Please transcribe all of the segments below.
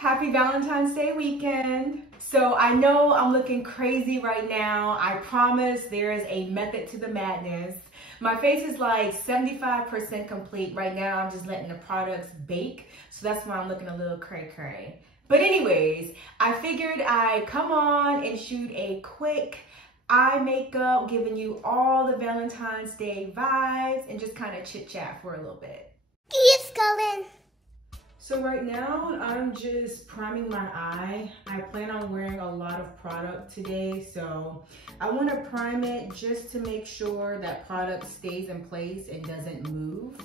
Happy Valentine's Day weekend. So I know I'm looking crazy right now. I promise there is a method to the madness. My face is like 75% complete right now. I'm just letting the products bake. So that's why I'm looking a little cray-cray. But anyways, I figured I'd come on and shoot a quick eye makeup, giving you all the Valentine's Day vibes and just kind of chit chat for a little bit. It's going. So right now, I'm just priming my eye. I plan on wearing a lot of product today, so I want to prime it just to make sure that product stays in place and doesn't move.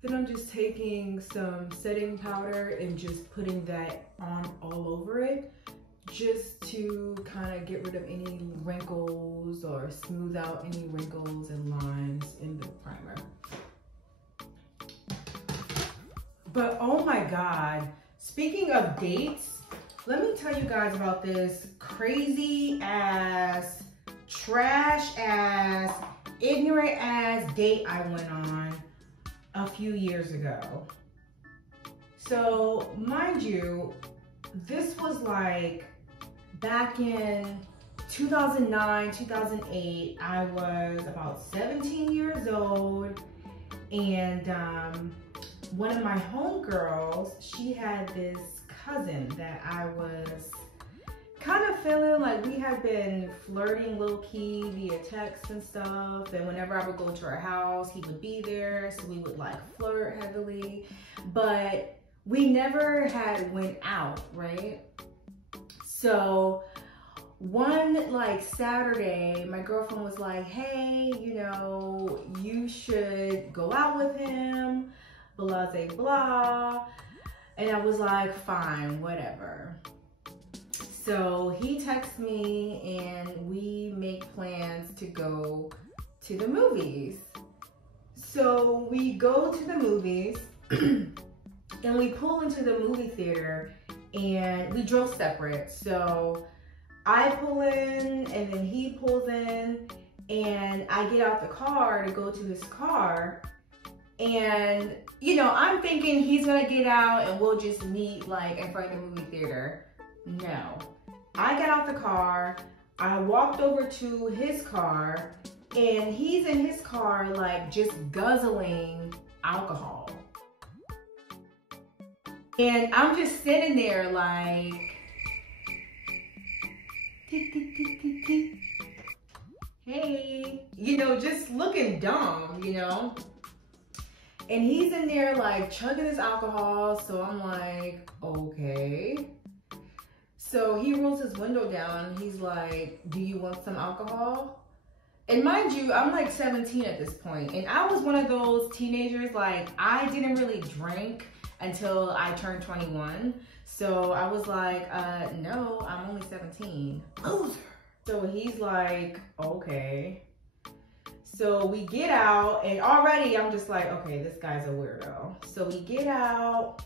Then I'm just taking some setting powder and just putting that on all over it, just to kind of get rid of any wrinkles or smooth out any wrinkles and lines in the primer. But oh my God, speaking of dates, let me tell you guys about this crazy ass, trash ass, ignorant ass date I went on a few years ago. So mind you, this was like back in 2009, 2008. I was about 17 years old, and one of my homegirls, she had this cousin that I was kind of feeling like we had been flirting low-key via text and stuff. And whenever I would go to her house, he would be there. So we would like flirt heavily, but we never had went out, right? So one like Saturday, my girlfriend was like, hey, you know, you should go out with him, blah, blah, blah. And I was like, fine, whatever. So he texts me and we make plans to go to the movies. So we go to the movies and we pull into the movie theater, and we drove separate. So I pull in and then he pulls in, and I get out the car to go to his car. And, you know, I'm thinking he's gonna get out and we'll just meet like in front of the movie theater. No. I got out the car, I walked over to his car, and he's in his car like just guzzling alcohol. And I'm just sitting there like, hey, you know, just looking dumb, you know? And he's in there like chugging his alcohol, so I'm like, okay. So he rolls his window down and he's like, do you want some alcohol? And mind you, I'm like 17 at this point, and I was one of those teenagers, like I didn't really drink until I turned 21. So I was like, no, I'm only 17. Loser. So he's like, okay. So we get out, and already I'm just like, okay, this guy's a weirdo. So we get out,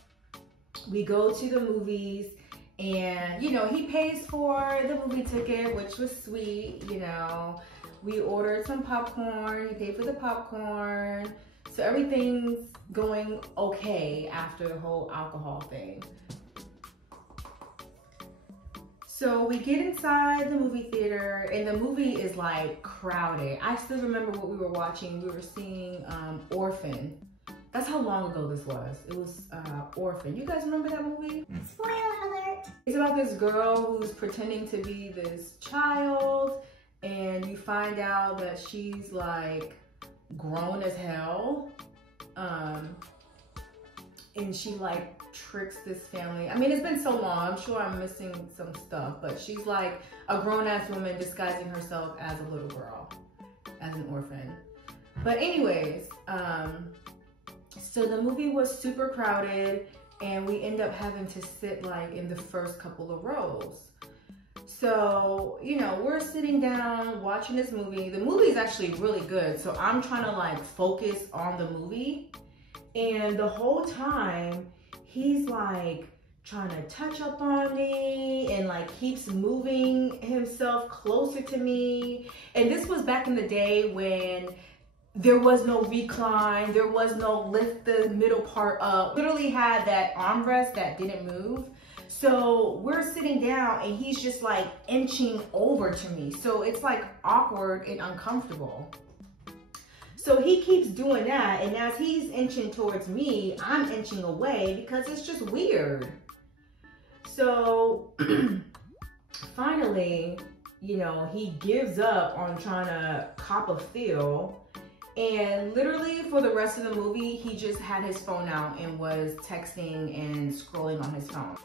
we go to the movies, and you know, he pays for the movie ticket, which was sweet, you know. We ordered some popcorn, he paid for the popcorn. So everything's going okay after the whole alcohol thing. So we get inside the movie theater, and the movie is like crowded. I still remember what we were watching. We were seeing Orphan. That's how long ago this was. It was Orphan. You guys remember that movie? Spoiler alert. It's about this girl who's pretending to be this child, and you find out that she's like grown as hell. And she like tricks this family. I mean, it's been so long, I'm sure I'm missing some stuff, but she's like a grown-ass woman disguising herself as a little girl, as an orphan. But anyways, so the movie was super crowded, and we end up having to sit like in the first couple of rows. So, you know, we're sitting down watching this movie. The movie is actually really good, so I'm trying to like focus on the movie. And the whole time, he's like trying to touch up on me and like keeps moving himself closer to me. And this was back in the day when There was no recline. There was no lift the middle part up. Literally had that armrest that didn't move. So we're sitting down and he's just like inching over to me. So it's like awkward and uncomfortable. So he keeps doing that. And as he's inching towards me, I'm inching away because it's just weird. So finally, you know, he gives up on trying to cop a feel. And literally for the rest of the movie, he just had his phone out and was texting and scrolling on his phone.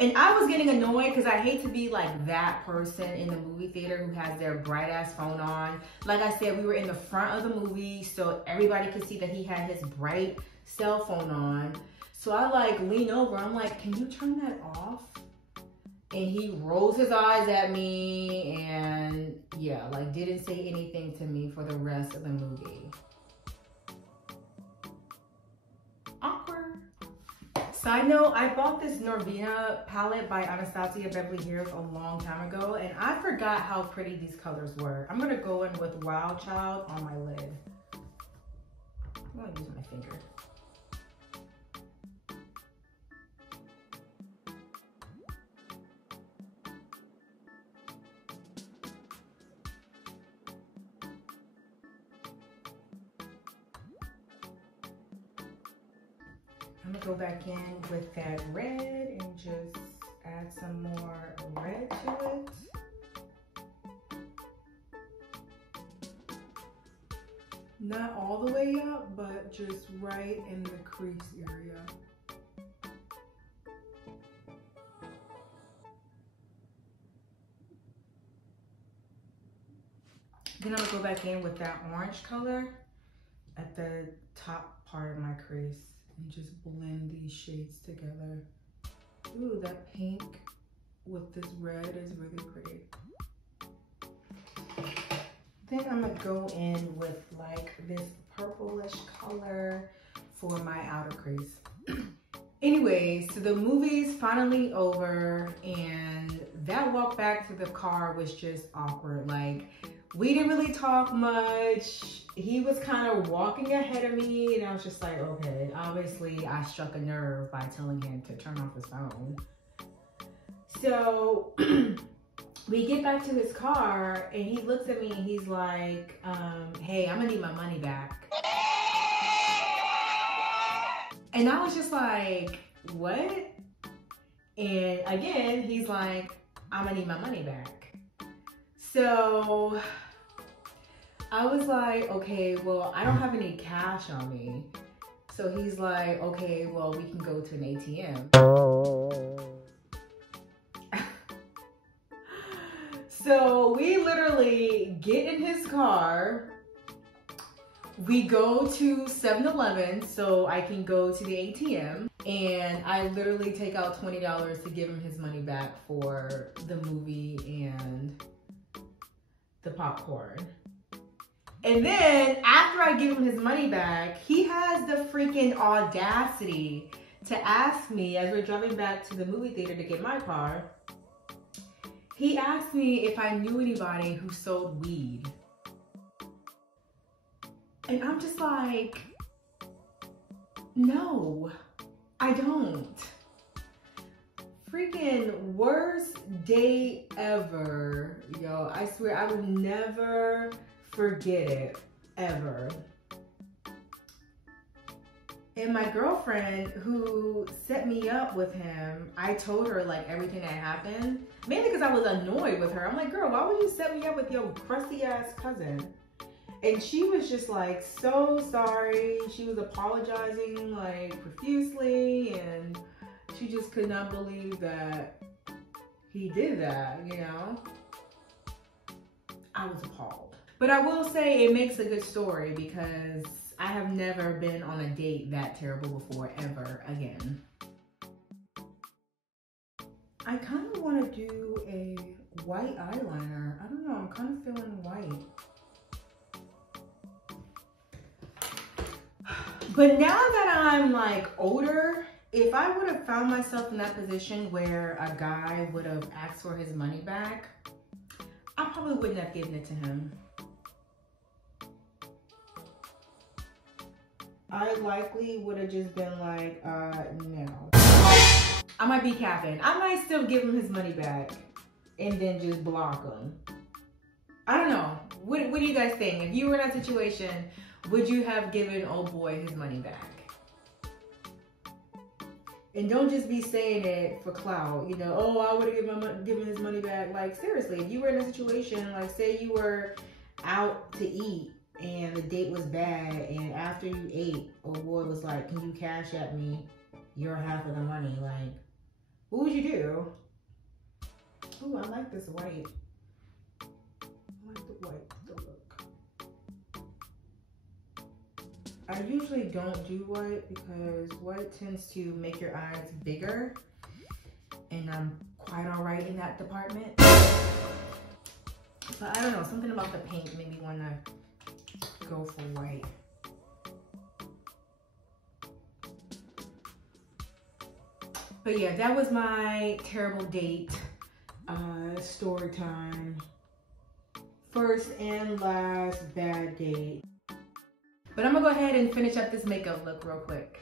And I was getting annoyed because I hate to be like that person in the movie theater who has their bright ass phone on. Like I said, we were in the front of the movie, so everybody could see that he had his bright cell phone on. So I like lean over, I'm like, can you turn that off? And he rolls his eyes at me and yeah, like didn't say anything to me for the rest of the movie. Awkward. Side note, I bought this Norvina palette by Anastasia Beverly Hills a long time ago, and I forgot how pretty these colors were. I'm gonna go in with Wild Child on my lid. I'm gonna use my finger. I'm gonna go back in with that red and just add some more red to it. Not all the way up, but just right in the crease area. Then I'm gonna go back in with that orange color at the top part of my crease. And just blend these shades together. Ooh, that pink with this red is really pretty. Then I'm gonna go in with like this purplish color for my outer crease. Anyway, so the movie's finally over and that walk back to the car was just awkward. Like, we didn't really talk much. He was kind of walking ahead of me and I was just like, okay, obviously I struck a nerve by telling him to turn off his phone. So we get back to his car and he looks at me and he's like, hey, I'm gonna need my money back. And I was just like, what? And again, he's like, I'm gonna need my money back. So I was like, okay, well, I don't have any cash on me. So he's like, okay, well, we can go to an ATM. So we literally get in his car. We go to 7-Eleven so I can go to the ATM. And I literally take out $20 to give him his money back for the movie and the popcorn. And then after I give him his money back, he has the freaking audacity to ask me as we're driving back to the movie theater to get my car. He asked me if I knew anybody who sold weed. And I'm just like, no, I don't. Freaking worst date ever. Yo, I swear I would never forget it, ever. And my girlfriend who set me up with him, I told her like everything that happened, mainly because I was annoyed with her. I'm like, girl, why would you set me up with your crusty ass cousin? And she was just like so sorry. She was apologizing like profusely and she just could not believe that he did that, you know? I was appalled. But I will say it makes a good story because I have never been on a date that terrible before, ever again. I kind of want to do a white eyeliner. I don't know, I'm kind of feeling white. But now that I'm like older, if I would have found myself in that position where a guy would have asked for his money back, I probably wouldn't have given it to him. I likely would have just been like, no. I might be capping. I might still give him his money back and then just block him. I don't know. What do you guys think? If you were in that situation, would you have given old boy his money back? And don't just be saying it for clout, you know, oh, I would have given his money back. Like, seriously, if you were in a situation, like, say you were out to eat and the date was bad, and after you ate, old boy was like, can you cash at me your half of the money? Like, what would you do? Ooh, I like this white. I like the white, the look. I usually don't do white because white tends to make your eyes bigger, and I'm quite all right in that department. But I don't know, something about the paint made me want to go for white. But yeah, that was my terrible date story time. First and last bad date. But I'm gonna go ahead and finish up this makeup look real quick.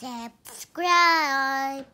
Subscribe.